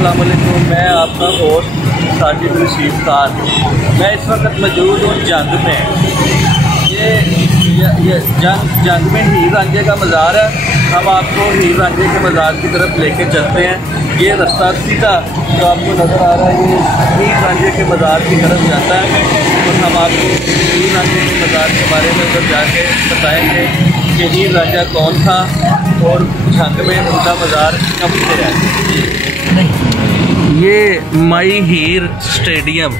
अस्सलाम वालेकुम। मैं आपका होस्ट साजिद रशीद खान। मैं इस वक्त मौजूद हूँ जंग में। ये जंग में हीर रांझे का मज़ार है। हम आपको हीर रांझे के मज़ार की तरफ लेके चलते हैं। ये रास्ता सीधा जो आपको नज़र आ रहा है ये हीर रांझे के मज़ार की तरफ जाता है। तो हम आपको हीर रांझे के मज़ार के बारे में उधर जाके बताएँगे कि हीर रांझा कौन था और जंग में उनका मज़ार कब से है। ये माई हीर स्टेडियम,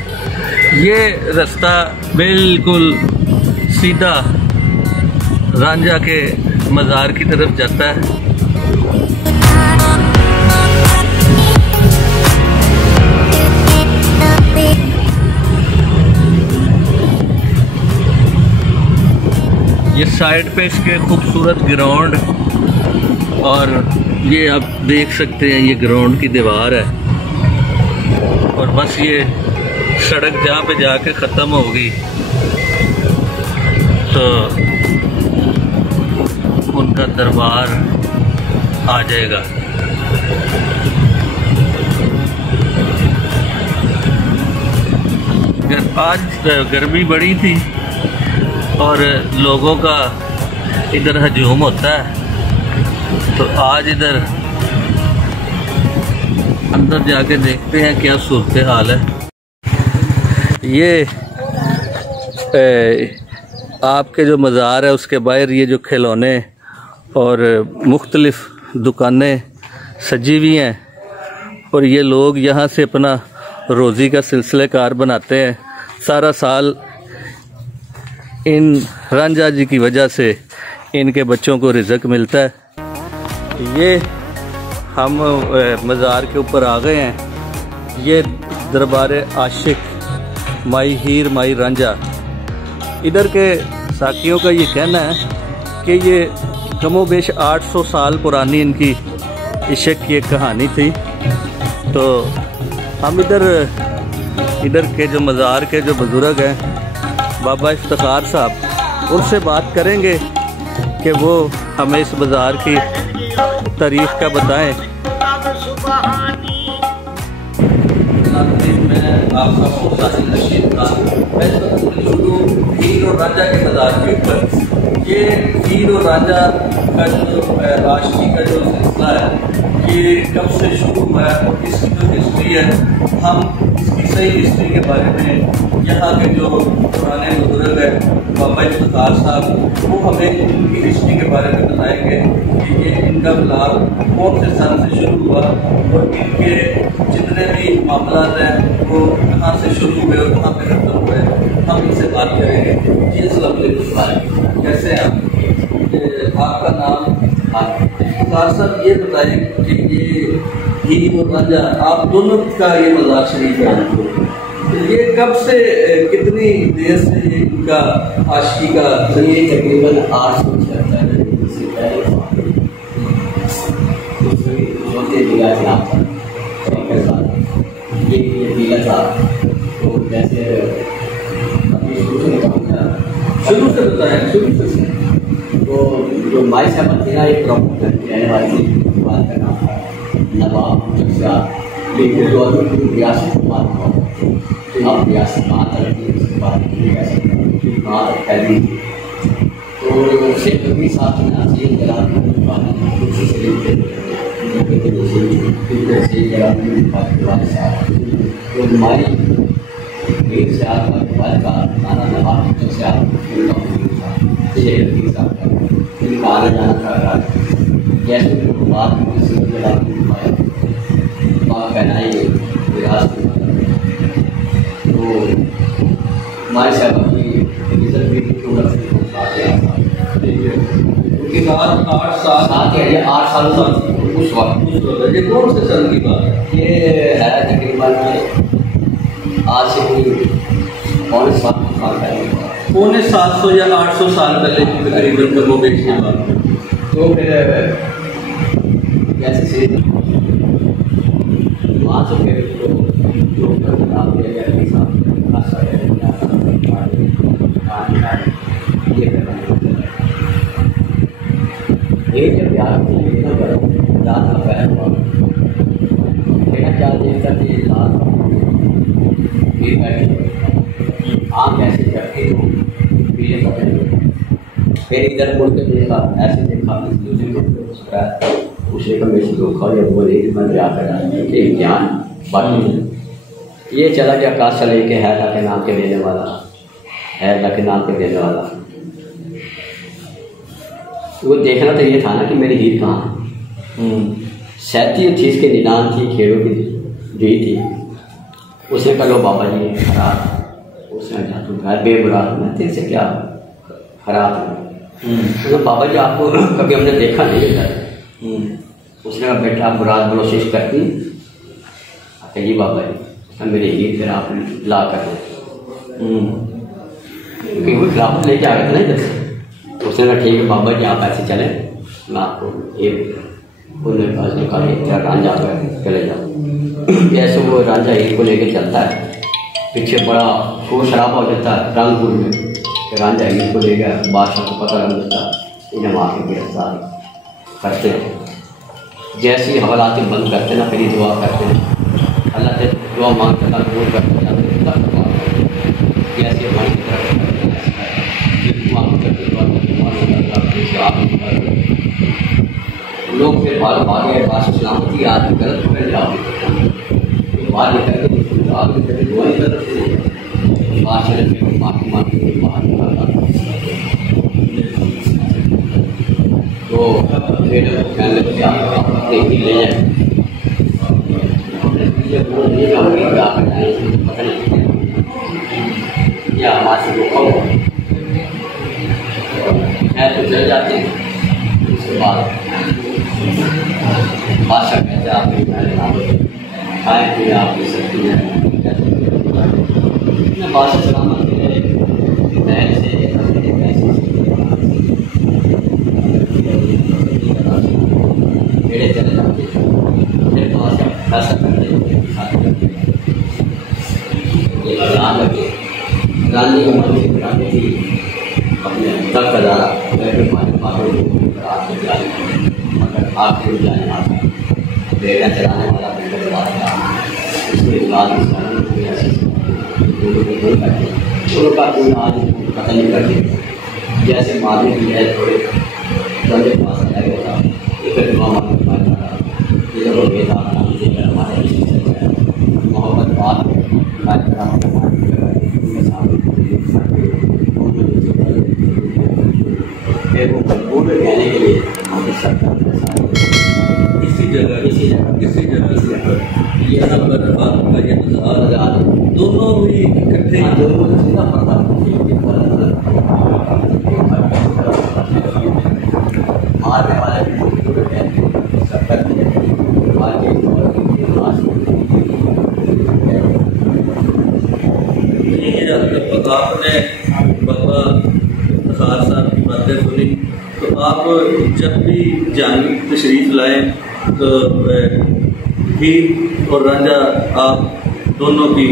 ये रास्ता बिल्कुल सीधा रांझा के मज़ार की तरफ जाता है। ये साइड पे इसके खूबसूरत ग्राउंड, और ये आप देख सकते हैं ये ग्राउंड की दीवार है, और बस ये सड़क जहाँ पे जाके ख़त्म होगी तो उनका दरबार आ जाएगा। आज गर्मी बड़ी थी और लोगों का इधर हजूम होता है, तो आज इधर अंदर जाके देखते हैं क्या सूरत हाल है। ये आपके जो मज़ार है उसके बाहर ये जो खिलौने और मुख्तलिफ़ दुकानें सजी हुई हैं, और ये लोग यहाँ से अपना रोज़ी का सिलसिलेकार बनाते हैं। सारा साल इन रांझा जी की वजह से इनके बच्चों को रिज़्क मिलता है। ये हम मज़ार के ऊपर आ गए हैं। ये दरबार आशिक माई हीर माई रांझा। इधर के साकियों का ये कहना है कि ये कमोबेश 800 साल पुरानी इनकी इश्क की एक कहानी थी। तो हम इधर के जो मज़ार के जो बुज़ुर्ग हैं बाबा इफ्तिखार साहब, उनसे बात करेंगे कि वो हमें इस मज़ार की तारीख का बताएं। मैं आपका साजिद रशीद खान। मैं हीर और रांझा के मज़ार के ऊपर, ये हीर और रांझा का जो आशिकी का जो सिलसिला है ये कब से शुरू हुआ है और इसकी जो हिस्ट्री है, हम इसकी सही हिस्ट्री के बारे में यहाँ के जो पुराने बुजुर्ग हैं बाबा इफ्तिखार साहब, वो हमें इनकी हिस्ट्री के बारे में बताएंगे कि ये इनका ब्लॉग कौन से सन से शुरू हुआ और इनके जितने भी मामला हैं वो कहाँ से शुरू हुए और कहाँ पे खत्म हुए। हम इनसे बात करेंगे। जी अस्सलाम वालेकुम, कैसे हैं आप? आपका नाम? इफ्तिखार साहब ये बताएं कि ये हीर और रांझा आप दोनों का ये मज़ार शरीफ है, ये कब से कितनी देर से ये इनका आशिकी का? ये तकरीबन 876 से पहले ये जिला था। तो जैसे शुरू से बताएं, शुरू से। तो जो माई साहब थी ना, एक प्रमुख रहने वाली बात का नाम था नवाब जगसा, लेकिन जो रियासत कुमार था, अब रियासत कहाँ तक थी उसके बाद रियासत कहाँ तक फैली। तो शेख कबीर साहब ने ये जगह तो हमारी मीर साहब का नाना नवाब से आना जाना था। जैसे बात पहनाई विरासत, तो हमारे साहब की इज्जत भी उसके बाद 8 साल 8 साल उस वक्त ये कौन से सन की बात है? ये है तकरीबन आज से कोई 700 साल पहले, 750 या 800 साल पहले की तकरीबन कमोबेश की बात है। तो फिर जैसे से वहाँ से फिर जो नाम दिया गया ये जब याद ज़्यादा फैल हुआ क्या देखता कि लाल फिर बैठे आँख ऐसे करके तो पीले कपड़े, फिर इधर मुड़ के देखा, ऐसे देखा दूसरे को उसने का मेरे को खा बोले कि मैं क्या कर एक ज्ञान बाकी ये चला गया काशा लेके है अल्लाह के नाम के देने वाला, है अल्लाह के नाम के देने वाला। वो देखना तो ये था ना कि मेरी हीर कहाँ है। सैती थी, इसके निदान थी, खेड़ों की दी थी। उसने कहा लो बाबा जी खराब, उसने कहा तुम घर बेबुरा, मैं तेरे से क्या खराब हूँ। तो बाबा जी आपको कभी हमने देखा नहीं है। उसने कहा बेटा आप मुराद बलोशिश करती कहिए बाबा जी मेरी हीर फिर आप ला कर क्योंकि वो खिलाफत लेके आ गए थे ना इधर से। तो उसने कहा ठीक है बाबा जी आप ऐसे चले, मैं आपको एक उन्होंने कहा उसने कहा तेरा रांझा कर चले जाओ। जैसे वो रांझा हीर को लेके चलता है, पीछे बड़ा शोर शराबा हो जाता है रंगपुर में कि रांझा हीर को ले गया, बादशाह को पता लग जाता है, इन्हें वहाँ के गिरफ्तार करते हैं। जैसे ही हवालात बंद करते ना फिर दुआ करते हैं, अल्लाह से दुआ मांगते हैं, कबूल करते हैं, जैसे हमारी लोग फिर बार भागे बादशाह सलामती आदमी गलत पकड़ जाओगे बाहर निकल के आगे कभी दुआ ही गलत बादशाह ने फिर माफी मांगी बाहर निकाला। तो फिर कहने लगे कि आप अपने ही ले जाए, या हमारे को कहो है तो चल जाते हैं। उसके बाद बादशाह कहते आप खाए पिए आपकी शक्ति है, बादशाह सलामत से बेड़े चले जाते फिर बादशाह ऐसा करते रानी की मन से रानी थी अपने तक का दारा मगर आखिर जाने वाला बेड़ा चलाने वाला उसके बाद दोनों का कोई आज पता नहीं करते जैसे मारने की है थोड़े बंदे पास आया गया था एक मोहब्बत बात पूरे कहने के लिए इसी जगह यहाँ पर आपका ये मज़ार दोनों भी इकट्ठे मारने वाले आपने बाबा खार साहब की बातें सुनी तो आप जब भी जान तशरीफ़ लाएँ तो हीर और रांझा आप दोनों की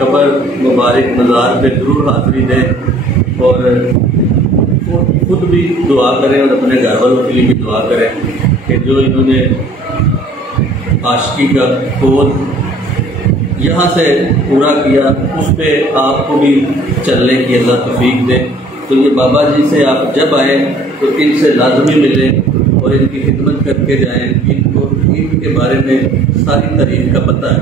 कब्र मुबारक मज़ार पे ज़रूर हाज़िरी दें और खुद भी दुआ करें और अपने घर वालों के लिए भी दुआ करें कि जो इन्होंने आशिकी का कोड यहाँ से पूरा किया उस पर आपको भी चलने की अल्लाह तौफीक दे। तो ये बाबा जी से आप जब आएँ तो इनसे लाजमी मिलें और इनकी खिदमत करके जाएँ। इनको इनके बारे में सारी तारीख का पता है।